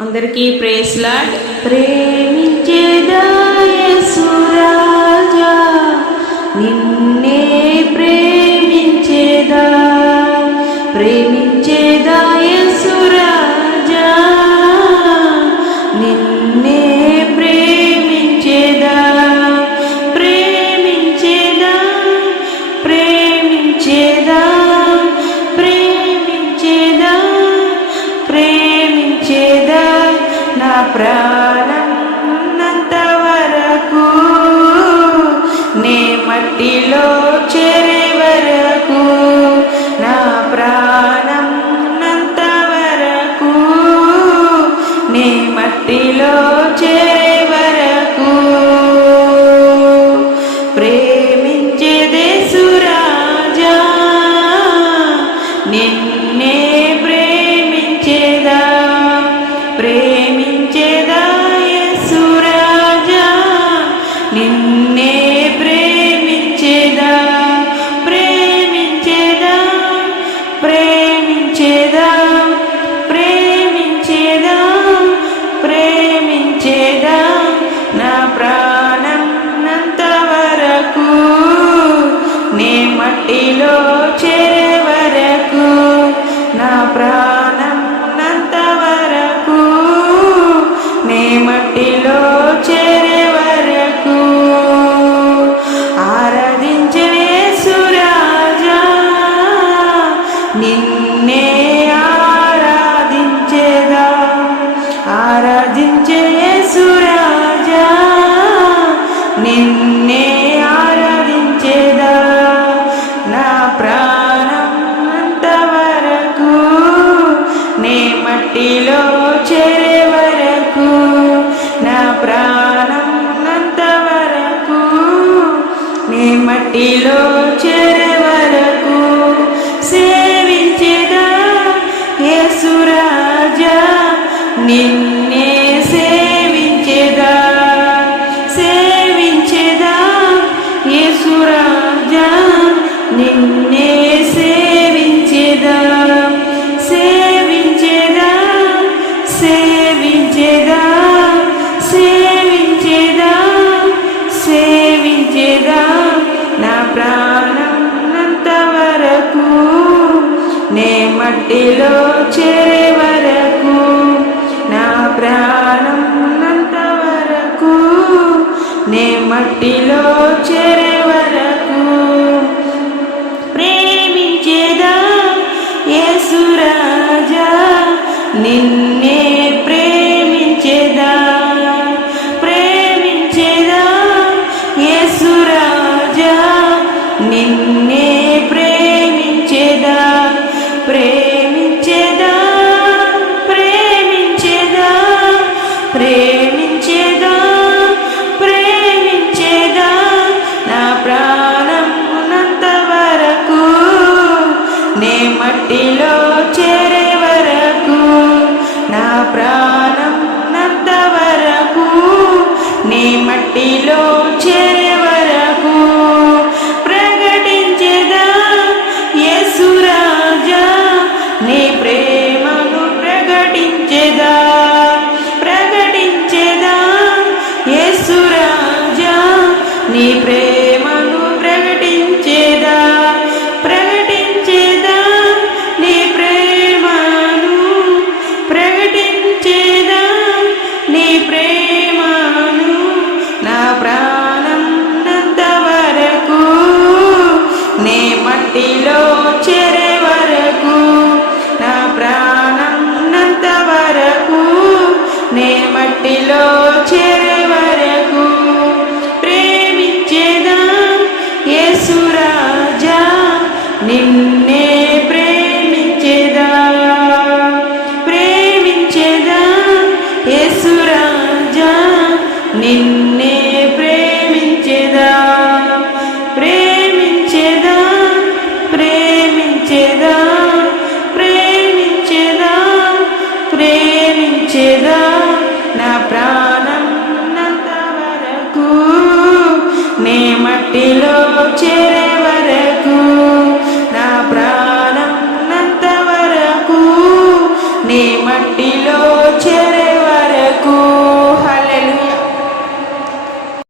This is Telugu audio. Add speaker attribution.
Speaker 1: అందరికీ ప్రేస్ లాడ్
Speaker 2: ప్రేమించేదాయసురాజా నిన్నే ప్రాణంత వరకు నే మట్టిలో చెరే వరకు నా ప్రాణంత వరకు నే మట్టిలో చెరే వరకు. ప్రేమించేదే సురాజా నిన్నే ప్రేమించేదా? ప్రేమి మట్టిలో చేరే వరకు నా ప్రాణం నంత వరకు నే మట్టిలో చేరే వరకు ఆరాధించే సురాజా నిన్నే ఆరాధించేదా. ఆరాధించే సురాజా నిన్నే మట్టిలో చేరే వరకు నా ప్రాణం అంతవరకు నీ మట్టిలో చేరే వరకు సేవించేదా యేసురాజా నిన్నే సేవించేదా? సేవించేదా యేసురాజా నిన్నే మట్టిలో చేరే వరకు నా ప్రాణం ఉన్నంత వరకు నే మట్టిలో చేరే మట్టిలో చేరే వరకు నా ప్రాణం నంత వరకు నీ మట్టిలో చేరే వరకు ప్రకటించేదా యేసురాజా నీ ప్రేమను ప్రకటించేదా? ప్రకటించేదా యేసురాజా నీ ప్రేమ నిన్నే to